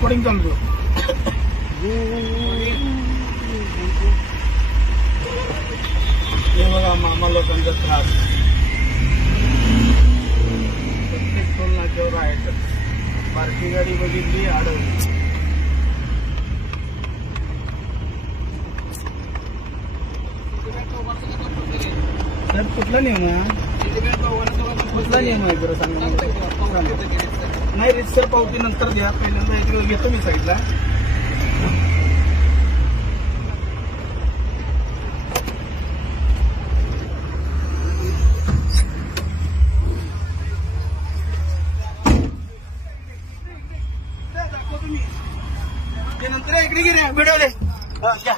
Recording चालू हे बघा मामा लोकांचा त्रास प्रत्येक टोल नाक्यावर आहे. पार्किंग गाडी बघितली अडवली. सर कुठला नियम आहे? कुठला नियम आहे बरं सांगा. नाही रितसर पावती नंतर द्या. पहिल्यांदा इकडे घेतो मी साईडला. ते नंतर इकडे गिरे व्हिडिओ दे घ्या.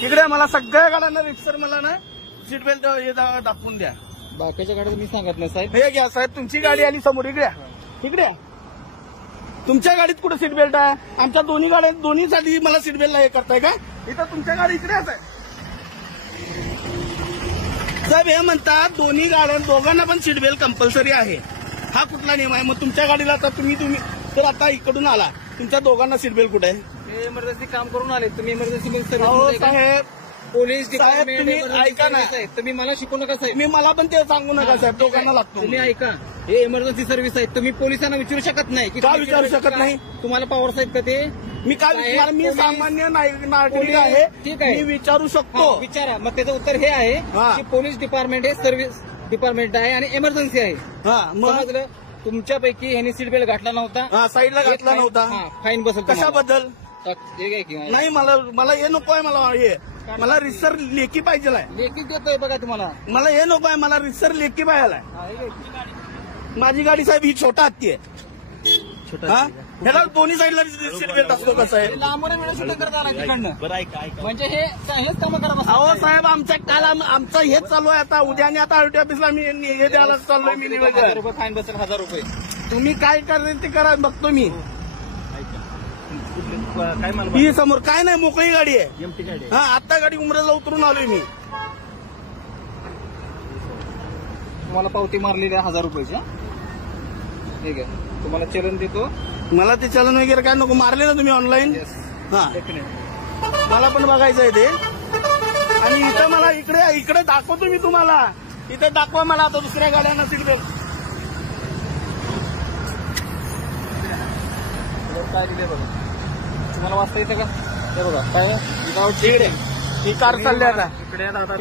इकडे मला सगळ्या गाड्यांना रितसर मला ना सीट बेल्ट हे दाखवून द्या. बाकीच्या गाड्या मी सांगत नाही साहेब. हे घ्या साहेब तुमची गाडी आली समोर. इकडे तुमच्या गाडीत कुठे सीट बेल्ट आहे? आमच्या दोन्ही गाड्या दोन्हीसाठी मला सीट बेल्ट हे करताय का? इथं तुमच्या गाडी इकडेच आहे साहेब. हे म्हणतात दोन्ही गाड्या दोघांना पण सीट बेल्ट कंपल्सरी आहे. हा कुठला नियम आहे? मग तुमच्या गाडीला आता तुम्ही तर आता इकडून आला तुमच्या दोघांना सीट बेल्ट कुठे आहे? इमर्जन्सी काम करून आले तुम्ही. इमर्जन्सी साहेब पोलीस साहेब तुम्ही ऐका ना. तुम्ही मला शिकू नका साहेब. मी मला पण ते सांगू नका साहेब. दोघांना लागतो. तुम्ही ऐका हे इमर्जन्सी सर्व्हिस आहे. तुम्ही पोलिसांना विचारू शकत नाही की का विचारू शकत नाही? तुम्हाला पॉवर्स आहेत का ते? मी काय विचार? मी सामान्य नागरिक आहे. ठीक आहे मी विचारू शकतो. विचारा. मग त्याचं उत्तर हे आहे की पोलीस डिपार्टमेंट हे सर्व्हिस डिपार्टमेंट आहे आणि इमर्जन्सी आहे. समजलं? तुमच्यापैकी ह्यांनी सीट बेल्ट घातला नव्हता. साईडला घातला नव्हता. फाईन बसेल. कशाबद्दल? नाही मला हे नको आहे. मला हे मला रितसर लेखी पाहिजे आहे. लेखी देतोय बघा तुम्हाला. मला हे नको आहे. मला रितसर लेखी पाहिजे आहे. माझी गाडी साहेब ही छोटा हत्ती आहे. ह्याला दोन्ही साईडला सीट बेल्ट असतो कसं आहे? लांबून वेळ सुद्धा करता आला तिकडनं. म्हणजे हेच काम करा. अहो साहेब आमच्या काल आमचं हेच चालू आहे आता. उद्या आणि आता आरटी ऑफिसला मी हे द्यायला चाललोय. मी ₹1000 फाईन बसेल. ₹1000. तुम्ही काय करेल ते करा बघतो मी. ही समोर काय नाही मोकळी गाडी आहे. हा आता गाडी उमरेला उतरून आलोय मी. तुम्हाला पावती मारलेली आहे ₹1000. ठीक आहे. तुम्हाला चलन देतो. मला ते चलन वगैरे काय नको. मारले ना तुम्ही ऑनलाईन? हा मला पण बघायचं आहे ते. आणि इथं मला इकडे दाखवतो मी तुम्हाला. इथे दाखवा मला आता दुसऱ्या गाड्यांना सीट बेल्ट. काय दिले बघा. तुम्हाला वाचता येतं का? हे बघा काय इकडे ही कार चालली आता.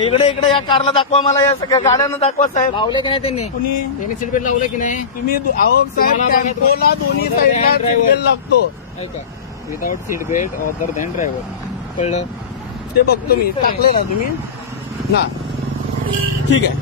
इकडे या कारला दाखवा मला. या सगळ्या गाड्यांना दाखवा साहेब. लावले की नाही त्यांनी? कुणी सीट बेल्ट लावले की नाही? तुम्ही अहो साहेब टेम्पोला दोन्ही साईडला सीट बेल्ट लागतो. ऐका without seat belt other than driver. कळलं? ते बघतो मी. टाकले ना तुम्ही? ना ठीक आहे.